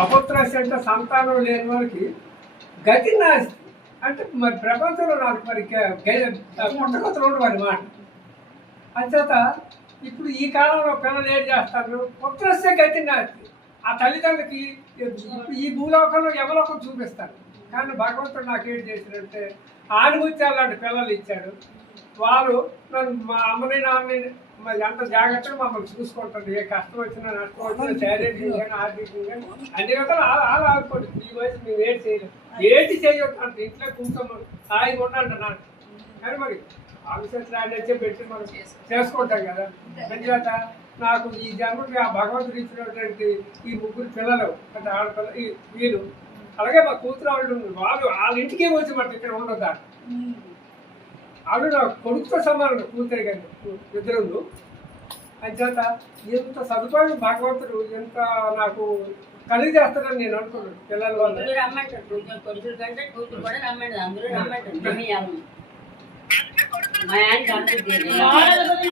అపుత్రస్య అంటే సంతానం లేని వాళ్ళకి గతి నాస్తి అంటే మరి ప్రపంచంలో నాకు మరి పుట్టగతులు ఉండవు అన్నమాట. అంచేత ఇప్పుడు ఈ కాలంలో పిల్లలు ఏం చేస్తారు, పుత్రస్య గతి నాస్తి. ఆ తల్లిదండ్రులకి ఇప్పుడు ఈ భూలోకంలో యమలోకం చూపిస్తారు. కానీ భగవంతుడు నాకేం చేశాడంటే ఆనిముత్యాలు లాంటి పిల్లలు ఇచ్చాడు. వాళ్ళు నన్ను మా అమ్మని నాన్నని మరి ఎంత జాగ్రత్తగా మమ్మల్ని చూసుకుంటారు. ఏ కష్టం వచ్చినా నష్టం వచ్చినా శారీరకంగా ఆర్థికంగా అన్ని రకాలు అలా ఆడుకోండి. ఈ వయసు మేము ఏం చేయలేము, ఏంటి చేయొద్దు అంత ఇంట్లో కూర్చోమని హాయిగా ఉండండి నాకు. కానీ మరి ఆవిష్యం పెట్టి మనం చేసుకుంటాం కదా. అంచేత నాకు ఈ జన్మకి ఆ భగవంతుడు ఇచ్చినటువంటి ఈ ముగ్గురు పిల్లలు అంటే ఆడపిల్ల వీళ్ళు, అలాగే మా కూతురు వాళ్ళు వాళ్ళ ఇంటికే వచ్చి మనకి ఇక్కడ ఉండదు. ఆవిడ కొడుకుతో సమానం కూతురు కానీ ఇద్దరు. అంచేత ఎంత సదుపాయం భగవంతుడు ఎంత నాకు కలిగి చేస్తాడని నేను అనుకున్నాను. పిల్లల వల్ల రమ్మంటారు, కొడుకుల కంటే కూతురు కూడా రమ్మంటారు, అందరూ రమ్మంటారు. మా ఆయన